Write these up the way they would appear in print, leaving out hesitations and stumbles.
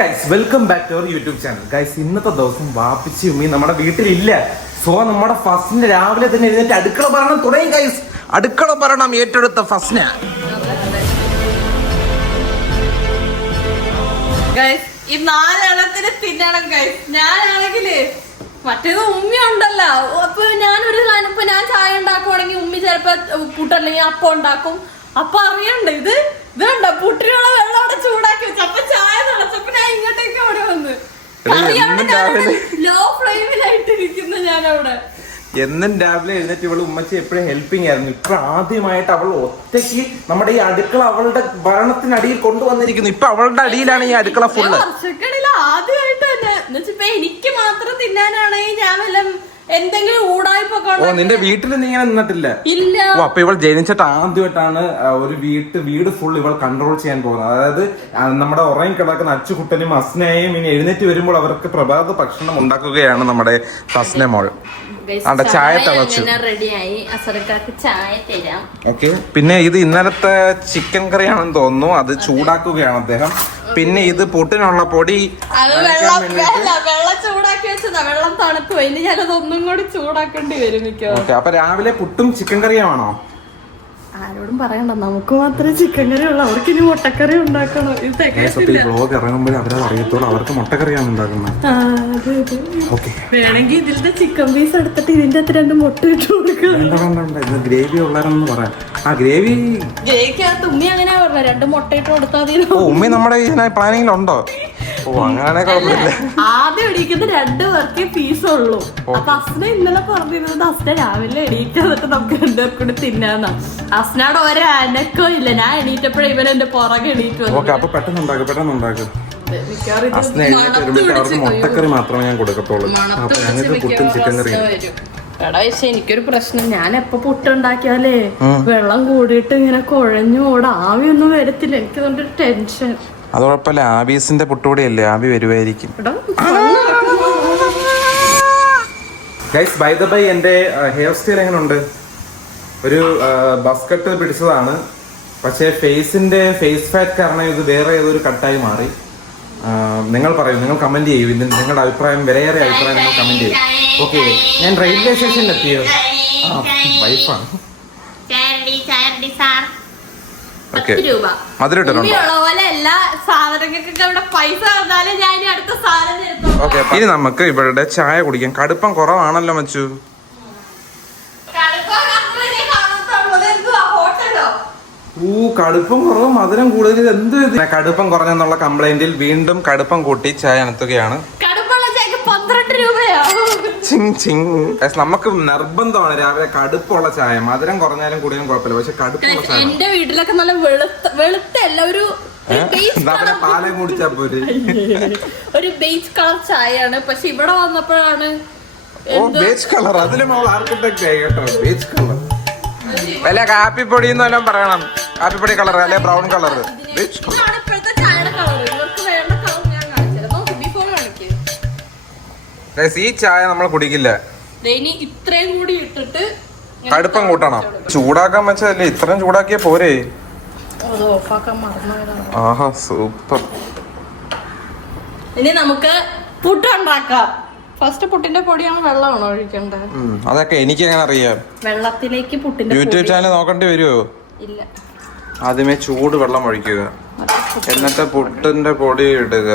Guys welcome back to our YouTube channel. Guys ഇന്നത്തെ ദിവസം വാപ്പിച്ചി ഉമ്മി നമ്മുടെ വീട്ടിലില്ല. സോ നമ്മുടെ ഫസ്റ്റിന് രാവിലെ തന്നെ എഴുന്നേറ്റ് അടുക്കള ഭരണം തുടങ്ങി. ഗൈസ് അടുക്കള ഭരണം ഏറ്റെടുത്ത ഫസ്റ്റിന് ഈ നാലെണ്ണത്തിന് തിന്നണം ഗൈസ്. ഞാനാണെങ്കില് മറ്റേത് ഉമ്മി ഉണ്ടല്ലോ, അപ്പൊ ഞാനൊരു സാധനം ഇപ്പൊ ഞാൻ ചായ ഉണ്ടാക്കുവാണെങ്കിൽ ഉമ്മി ചിലപ്പോ പുട്ടല്ലെങ്കിൽ അപ്പം ഉണ്ടാക്കും. അപ്പൊ അറിയണ്ട ഇതുണ്ടോ പുട്ടിനുള്ള വെള്ളം അവിടെ ചൂടാക്കി വെച്ചു. അപ്പൊ ചായ തിളച്ചപ്പോ ഞാൻ ഇങ്ങോട്ടേക്ക് അവിടെ വന്ന് ലോ ഫ്ലെയിമിലായിട്ടിരിക്കുന്നു ഞാൻ അവിടെ. എന്നും രാവിലെ എഴുന്നേറ്റ് ഇവള് ഉമ്മച്ചി എപ്പോഴും ഹെൽപ്പിംഗ് ആയിരുന്നു. ഇപ്പൊ ആദ്യമായിട്ട് അവൾ ഒറ്റയ്ക്ക് നമ്മുടെ ഈ അടുക്കള അവളുടെ ഭരണത്തിനടിയിൽ കൊണ്ടുവന്നിരിക്കുന്നു. ഇപ്പൊ അവളുടെ അടിയിലാണ് ഈ അടുക്കള ഫുള്ള്. വർഷക്കണില്ല ആദ്യമായിട്ട് തന്നെ എന്നുവെച്ചിപ്പോ എനിക്ക് മാത്രം തിന്നാനാണെങ്കിൽ ഞാൻ വല്ല എന്തെങ്കിലും ഊടായ്പൊക്കെ. നിന്റെ വീട്ടിൽ നീ ഇങ്ങനെ നിന്നിട്ടില്ല? ഇല്ല. അപ്പൊ ഇവൾ ജനിച്ചിട്ട് ആദ്യമായിട്ടാണ് ഒരു വീട് ഫുൾ ഇവൾ കൺട്രോൾ ചെയ്യാൻ പോകുന്നത്. അതായത് നമ്മുടെ ഉറങ്ങി കിടക്കുന്ന അച്ചുകുട്ടനും അസ്നയും ഇനി എഴുന്നേറ്റ് വരുമ്പോൾ അവർക്ക് പ്രഭാത ഭക്ഷണം ഉണ്ടാക്കുകയാണ് നമ്മുടെ ഫസ്ന മോൾ. ചായ തിളച്ചു. ഓക്കെ, പിന്നെ ഇത് ഇന്നലത്തെ ചിക്കൻ കറിയാണെന്ന് തോന്നുന്നു, അത് ചൂടാക്കുകയാണ് അദ്ദേഹം. പിന്നെ ഇത് പുട്ടിനുള്ള പൊടി വെള്ളം ചൂടാക്കി വെച്ചതാ, വെള്ളം തണുത്തു പോയി. ഇനി ഞാനത് ഒന്നും കൂടി ചൂടാക്കേണ്ടി വരും മിക്കവാറും. അപ്പൊ രാവിലെ പുട്ടും ചിക്കൻ കറിയാണോ? ആരോടും പറയണ്ട, നമുക്ക് മാത്രമേ ചിക്കൻ കറി ഉള്ളു, അവർക്ക് ഇനി മുട്ടക്കറി ഉണ്ടാക്കണം. വ്ലോഗ് ഇറങ്ങുമ്പോൾ അവരത് അറിയത്തോളൂ, അവർക്ക് മുട്ടക്കറിയാണ് ഉണ്ടാക്കുന്നത്. വേണമെങ്കിൽ ഇതിന്റെ ചിക്കൻ പീസ് എടുത്തിട്ട് ഇതിന്റെ അത്ര രണ്ട് മുട്ട ഇട്ട് കൊടുക്കണം. ഗ്രേവി ഉള്ളതെന്ന് പറയാം. ആ ഗ്രേവിക്കകത്ത് ഉമ്മി അങ്ങനെയാ പറഞ്ഞ, രണ്ട് മുട്ട ഇട്ട് കൊടുത്താൽ മതി. ഉമ്മി നമ്മുടെ പ്ലാനിങ്ങിലുണ്ടോ? ആദ്യം എണീക്കുന്ന 2 പേർക്കേ പീസ് ഉള്ളൂ. അപ്പൊ അസ്ന ഇന്നലെ പറഞ്ഞിരുന്നത് അസ്ന രാവിലെ എണീക്കാന്നിട്ട് നമുക്ക് 2 പേർക്ക് കൂടി തിന്നാന്നാ. അസ്നയുടെ ഒരു അനക്കോ ഇല്ല. ഞാൻ എണീറ്റപ്പോഴേ ഇവൻ എന്റെ പുറകെ എണീറ്റ് മുട്ടക്കറി മാത്രമേ ഞാൻ കൊടുക്കത്തുള്ളൂ. ഞങ്ങൾക്ക് പുട്ടും ചിക്കൻ കറിയും. എടാ പക്ഷെ എനിക്കൊരു പ്രശ്നം, ഞാൻ എപ്പോ പുട്ടുണ്ടാക്കിയാലേ വെള്ളം കൂടിയിട്ട് ഇങ്ങനെ കുഴഞ്ഞു ഓട ആവിയൊന്നും വരത്തില്ല. എനിക്കതുകൊണ്ടൊരു ടെൻഷൻ. അത് കുഴപ്പമില്ല, ആബീസിന്റെ പുട്ടുകൂടിയല്ലേ, ആബി വരുമായിരിക്കും. ഗൈസ് ബൈ ദ ബൈ, എന്റെ ഹെയർ സ്റ്റൈൽ എങ്ങനെയുണ്ട്? ഒരു ബസ്കറ്റ് പിടിച്ചതാണ്, പക്ഷേ ഫേസ് ഫാറ്റ് കാരണം ഇത് വേറെ ഏതൊരു കട്ടായി മാറി. നിങ്ങൾ പറയൂ, നിങ്ങൾ കമന്റ് ചെയ്യൂ, ഇതിന് നിങ്ങളുടെ അഭിപ്രായം, വിലയേറെ അഭിപ്രായം നിങ്ങൾ കമന്റ് ചെയ്യൂ. ഓക്കെ, ഞാൻ റെയിൽവേ സ്റ്റേഷനിൽ എത്തിയോ? വൈഫാണ്. ഇനി നമുക്ക് ഇവരുടെ ചായ കുടിക്കാം. കടുപ്പം കുറവാണല്ലോ മച്ചു. കടുപ്പം കുറവ്, മധുരം കൂടുതൽ. എന്ത് കടുപ്പം കുറഞ്ഞെന്നുള്ള കംപ്ലൈന്റിൽ വീണ്ടും കടുപ്പം കൂട്ടി ചായ അനത്തുകയാണ്. നമുക്ക് നിർബന്ധമാണ് രാവിലെ കടുപ്പുള്ള ചായ. മധുരം കുറഞ്ഞാലും കൂടിയാലും കുഴപ്പമില്ല, പക്ഷെ കടുപ്പുള്ള ചായ. എന്റെ വീട്ടിലൊക്കെ നല്ല വെളുത്തല്ല, ഒരു പാലം കുടിച്ചാ പോരെ, ഒരു ബേജ് കളർ ചായയാണ്. പക്ഷെ ഇവിടെ വന്നപ്പോഴാണ് ബേജ് കളർ. അതിലും അവൾ ആർക്കിടെക്ട് ആയി കേട്ടോ, ബേജ് കളർ. വല്ല കാപ്പിപ്പൊടി എന്നെല്ലാം പറയണം, കാപ്പിപ്പൊടി കളർ അല്ലെ ബ്രൗൺ കളർ. ഈ ചായ നമ്മൾ കുടിക്കില്ല. ഇത്രയും കൂടി ഇട്ടിട്ട് കടുപ്പം കൂട്ടണം. ചൂടാക്കാൻ വെച്ചല്ലേ, ഇത്രയും ചൂടാക്കിയ പോരെ. ആഹാ സൂപ്പർ. ഇനി നമുക്ക് പുട്ടുണ്ടാക്കാം. ഫസ്റ്റ് പുട്ടിന്റെ പൊടിയാണ് വെള്ളമാണോ ഒഴിക്കേണ്ടത്? അതൊക്കെ എനിക്ക് എങ്ങനെ അറിയാം? വെള്ളത്തിലേക്ക് പുട്ടിന്റെ യൂട്യൂബ് ചാനൽ നോക്കേണ്ടി വരുമോ? ഇല്ല. ആദ്യമേ ചൂട് വെള്ളം ഒഴിക്കുക, എന്നിട്ട് പുട്ടിന്റെ പൊടി ഇടുക,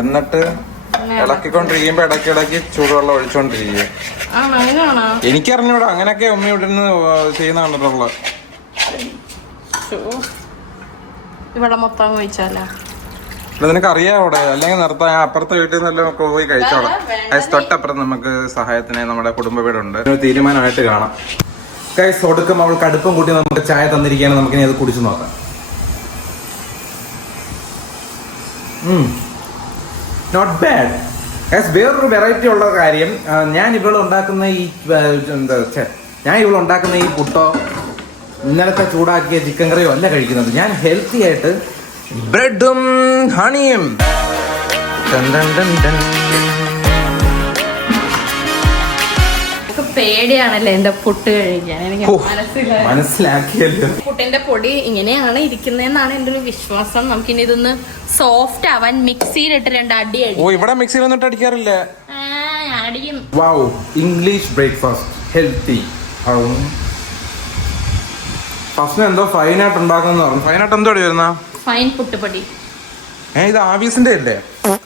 എന്നിട്ട് ഇളക്കിക്കൊണ്ടിരിക്കുമ്പോ ഇടയ്ക്കിടയ്ക്ക് ചൂടുവെള്ളം ഒഴിച്ചോണ്ടിരിക്കുക. എനിക്കറിഞ്ഞൂടാ, അങ്ങനെയൊക്കെ ഉമ്മ ഇവിടെ നിന്ന് ചെയ്യുന്ന കണ്ടിട്ടുള്ള. വെള്ളം മൊത്തം ഒഴിച്ചാലോ? നിനക്ക് അറിയാം അവിടെ, അല്ലെങ്കിൽ നിർത്താൻ. അപ്പുറത്തെ വീട്ടിൽ നിന്നെല്ലാം നമുക്ക് പോയി കഴിച്ചോളാം. തൊട്ടപ്പുറം നമുക്ക് സഹായത്തിന് നമ്മുടെ കുടുംബ വീടുണ്ട്. ഒരു തീരുമാനമായിട്ട് കാണാം. ഗൈസ് ഒടുക്കം അവൾ കടുപ്പം കൂട്ടി നമുക്ക് ചായ തന്നിരിക്കുകയാണ്. നമുക്കിനി അത് കുടിച്ചു നോക്കാം. Not bad. ഗൈസ് വേറൊരു വെറൈറ്റി ഉള്ള കാര്യം, ഞാൻ ഇവളുണ്ടാക്കുന്ന ഈ പുട്ടോ ഇന്നലത്തെ ചൂടാക്കിയ ചിക്കൻ കറിയോ അല്ല കഴിക്കുന്നത്. ഞാൻ ഹെൽത്തി ആയിട്ട് ബ്രെഡും ഹണിയും. പേടിയാണല്ലേ എന്റെ പുട്ട് കഴിക്കാൻ. എനിക്ക് ഓ, മനസ്സിലാക്കിയല്ലോ. പുട്ടിന്റെ പൊടി ഇങ്ങനെയാണ് ഇരിക്കുന്നതെന്നാണ് എന്റെ ഒരു വിശ്വാസം. നമുക്കിനി ഇതൊന്ന് സോഫ്റ്റ് ആവാൻ മിക്സിയിലിട്ട് 2 അടി ഓ, ഇവിടെ മിക്സിയിൽ ഒന്നിട്ട് അടിക്കാറില്ല. അടിക്കും. Wow, English breakfast healthy. First എന്തോ ഫൈനായിട്ട് ഉണ്ടാക്കുന്ന പറഞ്ഞു. ഫൈനായിട്ട് എന്തോ വരുന്ന ഫൈൻ പുട്ടുപൊടി. ഇത് ആവീസിന്റെ അല്ലേ?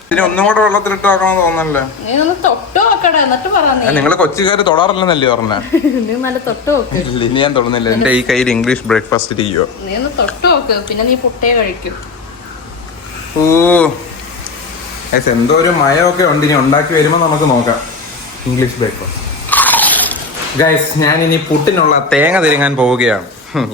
ഇതിന് ഒന്നും കൂടെ വെള്ളത്തിലിട്ട് ആക്കണമെന്ന് തോന്നല്ലേ? നീ ഒന്ന് തൊട്ട് നോക്കടാ, എന്നിട്ട് പറഞ്ഞേ. നിങ്ങള് കൊച്ചുകാര് തൊടാറില്ലെന്നല്ലേ പറഞ്ഞ? നീ നല്ല തൊട്ട് നോക്ക്. ഇനി ഞാൻ തൊടുന്നില്ല. എന്റെ ഈ കയ്യിൽ ഇംഗ്ലീഷ് ബ്രേക്ക്ഫാസ്റ്റ് ഇരിക്കുവോ? നീ ഒന്ന് തൊട്ട് നോക്ക്, പിന്നെ നീ പുട്ടേ കഴിക്കും. ഓ എന്തോ ഒരു മയമൊക്കെ ഉണ്ട്. ഇനി ഉണ്ടാക്കി വരുമ്പോ നമുക്ക് നോക്കാം ഇംഗ്ലീഷ് ബ്രേക്ക്ഫാസ്റ്റ്. ഗൈസ്, ഞാൻ ഇനി പുട്ടിനുള്ള തേങ്ങ തിരുങ്ങാൻ പോവുകയാണ്.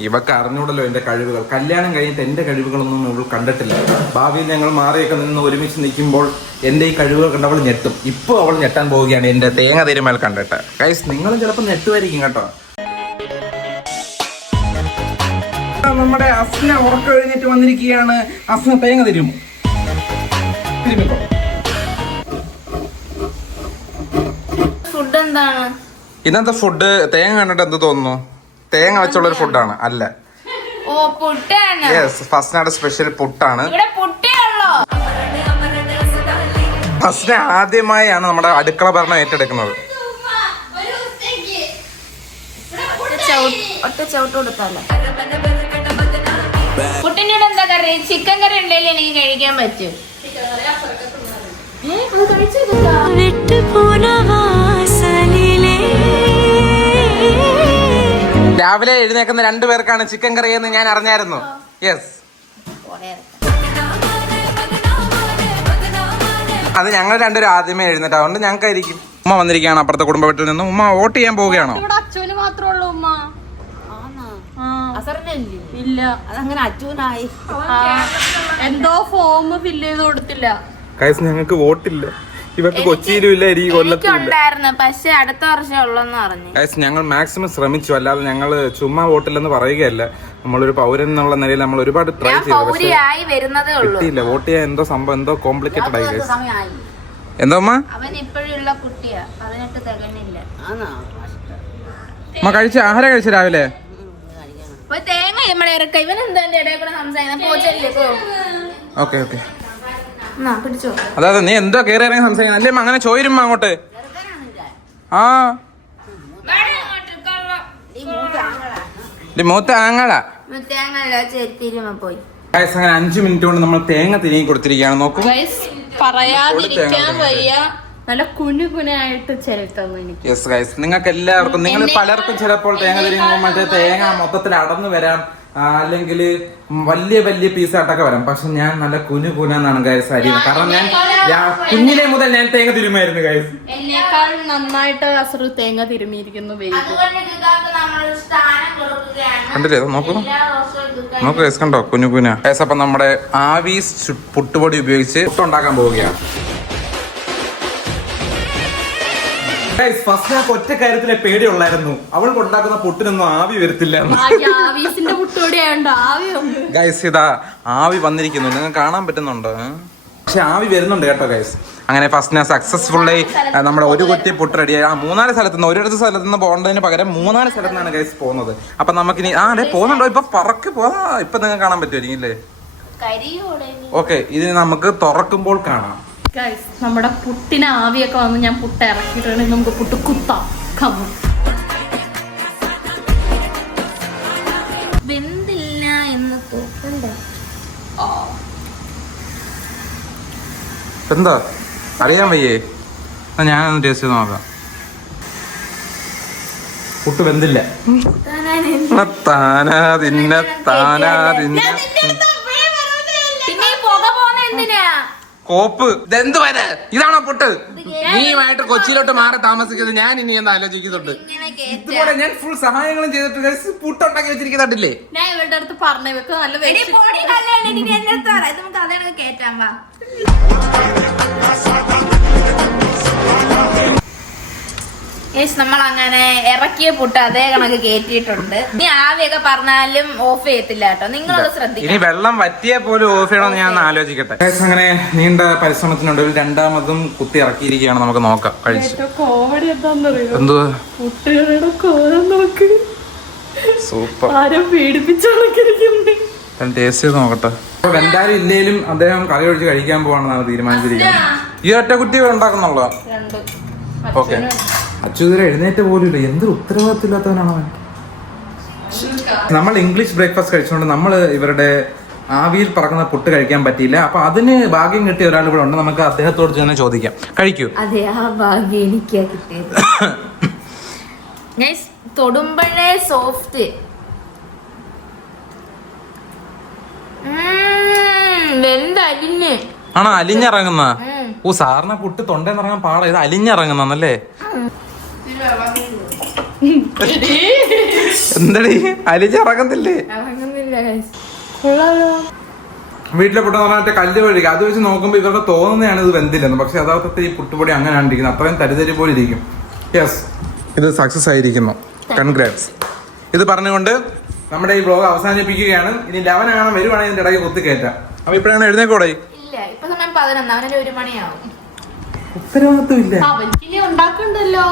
ഇവക്ക് അറിഞ്ഞൂടല്ലോ എന്റെ കഴിവുകൾ. കല്യാണം കഴിഞ്ഞിട്ട് എന്റെ കഴിവുകളൊന്നും ഇവൾ കണ്ടിട്ടില്ല. ഭാവിയിൽ ഞങ്ങൾ മാറിയൊക്കെ നിന്ന് ഒരുമിച്ച് നിൽക്കുമ്പോൾ എന്റെ ഈ കഴിവുകൾ കണ്ട് അവൾ ഞെട്ടും. ഇപ്പൊ അവൾ ഞെട്ടാൻ പോവുകയാണ് എന്റെ തേങ്ങ തിരുമൽ കണ്ടിട്ട്. ഗൈസ്, നിങ്ങളും ചിലപ്പോൾ ഞെട്ടുമായിരിക്കും കേട്ടോ. നമ്മുടെ അസ്ന ഉറക്കം കഴിഞ്ഞിട്ട് വന്നിരിക്കുകയാണ്. അസ്ന തേങ്ങ തിരുമോ? തിരുമിക്കോ. ഫുഡ് എന്താണ് ഇന്നത്തെ ഫുഡ്? തേങ്ങ കണ്ടിട്ട് എന്ത് തോന്നുന്നു? തേങ്ങ വെച്ചുള്ള ഒരു ഫുഡാണ് അല്ല? ഓ, പുട്ടാണ്. യെസ്, ഫസ്റ്റിനാട് സ്പെഷ്യൽ പുട്ടാണ്. ഫസ്റ്റിന് ആദ്യമായാണ് നമ്മുടെ അടുക്കള ഭരണം ഏറ്റെടുക്കുന്നത്. പുട്ടിനോട് എന്താ കറി? ചിക്കൻ കറി ഉണ്ടെങ്കിൽ എനിക്ക് കഴിക്കാൻ പറ്റും. രാവിലെ എഴുന്നേക്കുന്ന 2 പേർക്കാണ് ചിക്കൻ കറി എന്ന് ഞാൻ അറിഞ്ഞായിരുന്നു. യെസ്, അത് ഞങ്ങൾ 2 പേരും ആദ്യമേ എഴുന്നേറ്റ്. അതുകൊണ്ട് ഞങ്ങൾക്കായിരിക്കും. ഉമ്മ വന്നിരിക്കുകയാണ് അപ്പുറത്തെ കുടുംബ വീട്ടിൽ നിന്ന്. ഉമ്മ വോട്ട് ചെയ്യാൻ പോവുകയാണോ? അച്ഛന് മാത്രമേ ഉള്ളൂ ഉമ്മ. ഇല്ല, അതങ്ങനെ അച്ഛനായി എന്തോ ഫോം ഫില്ല് ചെയ്ത് കൊടുത്തില്ല. ഞങ്ങൾക്ക് വോട്ടില്ല. ഇവർക്ക് കൊച്ചിയിലും ഇല്ല, ഈ കൊല്ലത്തും ഇല്ല. പക്ഷെ അടുത്ത വർഷം ഉള്ളെന്ന് പറഞ്ഞു. ഞങ്ങൾ മാക്സിമം ശ്രമിച്ചു. അല്ലാതെ ഞങ്ങൾ ചുമ്മാ വോട്ടില്ലെന്ന് പറയുകയല്ല. നമ്മളൊരു പൗരൻ എന്നുള്ള നിലയിൽ നമ്മൾ ഒരുപാട് ട്രൈ ചെയ്തു. പൗരിയായി വരുന്നതേ ഉള്ളൂ. കിട്ടിയില്ല. വോട്ട് ചെയ്യാൻ എന്തോ സംഭവം എന്തോ കോംപ്ലിക്കേറ്റഡ് ആയി. സമയമായി. എന്തോ അമ്മ? അവൻ ഇപ്പോഴുള്ള കുട്ടിയാ, 18 തികഞ്ഞില്ല. അമ്മ കഴിച്ച ആഹാരം കഴിച്ചു രാവിലെ? തേങ്ങ നമ്മളെ ഇറക്ക. ഇവൻ എന്താ ഇടയിൽ കൂടെ സംസാരിക്കുന്നത്? ഓക്കെ ഓക്കെ, പിടിച്ചോ. അതായത് നീ എന്തോ കയറി ഇറങ്ങി സംസാരിക്കണം അല്ലേ? അങ്ങനെ ചോരുമ്പോ അങ്ങോട്ട്. ആ, മൂത്ത ആങ്ങളാ. പോയി അങ്ങനെ 5 മിനിറ്റ് കൊണ്ട് നമ്മൾ തേങ്ങ തിരികെ കൊടുത്തിരിക്കുകയാണ്. നോക്കൂ, പറയാതിരിക്കാൻ വയ്യ. നല്ല കുനുകുനായിട്ട് ചെലുത്തുന്നു എനിക്ക്. യെസ് ഗൈസ്, നിങ്ങൾക്ക് എല്ലാവർക്കും, നിങ്ങൾ പലർക്കും ചിലപ്പോൾ തേങ്ങ തിരിയുമ്പോൾ മറ്റേ തേങ്ങ മൊത്തത്തിൽ അടന്നു വരാം, അല്ലെങ്കിൽ വലിയ വലിയ പീസായിട്ടൊക്കെ വരാം. പക്ഷെ ഞാൻ നല്ല കുനുകുനാണ് ഗൈസ് അരിയുന്നത്. കാരണം ഞാൻ കുഞ്ഞിലെ മുതൽ ഞാൻ തേങ്ങ തിരുമായിരുന്നു ഗൈസ്. എന്നേക്കാൾ നന്നായിട്ട് അസറ് തേങ്ങ തിരുമിയിരിക്കുന്നു. കണ്ടില്ലേ? നോക്കൂ നോക്കൂ ഗൈസ്, കണ്ടോ കുനുകുന ഗൈസ്. അപ്പൊ നമ്മുടെ ആവീസ് പുട്ടുപൊടി ഉപയോഗിച്ച് പുട്ടുണ്ടാക്കാൻ പോവുകയാണ്. ഫസ്റ്റ് ഞങ്ങൾക്ക് ഒറ്റ കാര്യത്തിലെ പേടിയുള്ളായിരുന്നു. അവൾക്ക് ഉണ്ടാക്കുന്ന പുട്ടിനൊന്നും ആവി വരത്തില്ല. ഗൈസ്, ഇതാ ആവി വന്നിരിക്കുന്നു. നിങ്ങൾക്ക് കാണാൻ പറ്റുന്നുണ്ടോ? പക്ഷെ ആവി വരുന്നുണ്ട് കേട്ടോ ഗൈസ്. അങ്ങനെ ഫസ്റ്റ് സക്സസ്ഫുള്ളി നമ്മുടെ ഒരു കുറ്റി പുട്ട് റെഡിയായി. 3-4 സ്ഥലത്തുനിന്ന്, ഒരിടത്ത് സ്ഥലത്തുനിന്ന് പോകേണ്ടതിന് പകരം 3-4 സ്ഥലത്ത് നിന്നാണ് ഗൈസ് പോകുന്നത്. അപ്പൊ നമുക്കിനി അതെ പോകുന്നുണ്ടോ? ഇപ്പൊ പറക്ക് പോവാ. ഇപ്പൊ നിങ്ങൾക്ക് കാണാൻ പറ്റുമായിരിക്കും അല്ലേ? ഓക്കെ, ഇത് നമുക്ക് തുറക്കുമ്പോൾ കാണാം. നമ്മുടെ പുട്ടിന് ആവിയൊക്കെ വന്ന് ഞാൻ പുട്ട് ഇറക്കിയിട്ടുണ്ടെങ്കിൽ നമുക്ക് പുട്ട് കുത്താം. വെന്തില്ല എന്ന് തോന്നണ്ട. എന്താ അറിയാൻ വയ്യേ? ഞാനൊന്ന് ടേസ്റ്റ് ചെയ്ത് നോക്കാം. പുട്ട് വെന്തില്ല. താനാ തിന്ന താനാ തിന്ന പിന്നെ പുക പോന്ന എന്തിനാ? കോപ്പ് ഇതെന്ത് വരെ? ഇതാണോ പുട്ട്? നീയുമായിട്ട് കൊച്ചിയിലോട്ട് മാറി താമസിക്കുന്നത് ഞാൻ ഇനി എന്ന് ആലോചിക്കുന്നുണ്ട്. ഇതുപോലെ ഞാൻ ഫുൾ സഹായങ്ങളും ചെയ്തിട്ട് പുട്ടുണ്ടാക്കി വെച്ചിരിക്കുന്നുണ്ടല്ലേ? ഞാൻ ഇവരുടെ അടുത്ത് പറഞ്ഞു വെക്ക് നല്ല നമ്മൾ അങ്ങനെ ഇറക്കിയ പുട്ട് അതേ കണക്ക് കേറ്റിയിട്ടുണ്ട്. ഇനി ആവിയൊക്കെ പറഞ്ഞാലും ഓഫ് ചെയ്യത്തില്ല കേട്ടോ, നിങ്ങളത് ശ്രദ്ധിക്കണം. ഇനി വെള്ളം വറ്റിയെ പോലും ഓഫ് ചെയ്യണമെന്ന് ഞാൻ ആലോചിക്കട്ടെ. അങ്ങനെ നീണ്ട പരിശ്രമത്തിനൊടുവിൽ രണ്ടാമതും കുത്തി ഇറക്കിയിരിക്കുകയാണ്. നമുക്ക് നോക്കാം കഴിച്ച്. കോമഡി എന്താന്നറിയോ? എന്തുവാ കുട്ടികളുടെ കോലം നോക്ക്, സൂപ്പർ. ആരും പീഡിപ്പിച്ചോണ്ടിരിക്കുന്നു. ടേസ്റ്റ് ചെയ്ത് നോക്കട്ടെ. എന്തായാലും ഇല്ലേലും അദ്ദേഹം കറി ഒഴിച്ച് കഴിക്കാൻ പോവാണെന്നാണ് തീരുമാനിച്ചിരിക്കുന്നത്. ഈ ഒറ്റ കുട്ടി ഉണ്ടാക്കുന്നുള്ളൂ. ഓക്കെ. അച്യുതര എഴുന്നേറ്റ് പോലും ഇല്ല. എന്തൊരു ഉത്തരവാദിത്തമില്ലാത്തവനാണ് അവൻ. നമ്മൾ ഇംഗ്ലീഷ് ബ്രേക്ക്ഫാസ്റ്റ് കഴിച്ചുകൊണ്ട് നമ്മൾ ഇവരുടെ ആവിയിൽ പറക്കുന്ന പുട്ട് കഴിക്കാൻ പറ്റിയില്ല. അപ്പൊ അതിന് ഭാഗ്യം കിട്ടിയ ഒരാൾ ഇവിടെ ഉണ്ട്. നമുക്ക് അദ്ദേഹത്തോട് തന്നെ ചോദിക്കാം. കഴിക്കൂ. അതെ, ആ ഭാഗ്യം എനിക്കാ കിട്ടിയത്. തൊടുമ്പഴേ സോഫ്റ്റ്. വെന്തരിഞ്ഞ് ആണോ അലിഞ്ഞിറങ്ങുന്ന? ഓ സാറിന് പുട്ട് തൊണ്ടേന്നിറങ്ങാൻ പാടാ. ഇത് അലിഞ്ഞിറങ്ങുന്നല്ലേ? എന്തടി അലിഞ്ഞിറങ്ങുന്നില്ലേ? വീട്ടിലെ പുട്ടെന്ന് പറഞ്ഞാൽ മറ്റേ കല്ല് വഴിക്കുക. അത് വെച്ച് നോക്കുമ്പോൾ ഇവർക്ക് തോന്നുന്നതാണ് ഇത് വെന്തില്ലെന്ന്. പക്ഷെ യഥാർത്ഥത്തിൽ ഈ പുട്ടുപൊടി അങ്ങനെയാണ് ഇരിക്കുന്നത്. അത്രയും തരിതരി പോലെ ഇരിക്കും. യെസ്, ഇത് സക്സസ് ആയിരിക്കുന്നു. കൺഗ്രാറ്റ്സ്. ഇത് പറഞ്ഞുകൊണ്ട് നമ്മുടെ ഈ വ്ലോഗ് അവസാനിപ്പിക്കുകയാണ്. ഇനി 11 ആണ് വരുവാണെങ്കിൽ ഇതിന്റെ ഇടയ്ക്ക് കുത്തി കയറ്റാം. അപ്പൊ ഇപ്പഴാണ് എഴുന്നേക്കോടെ? ഇല്ല, ഇപ്പൊ സമയം 11, അവനൊരു 1 മണിയാവും. ഉത്തരവാദിത്വം ഇല്ല. അവൻക്കിനി ഉണ്ടാക്കണ്ടല്ലോ.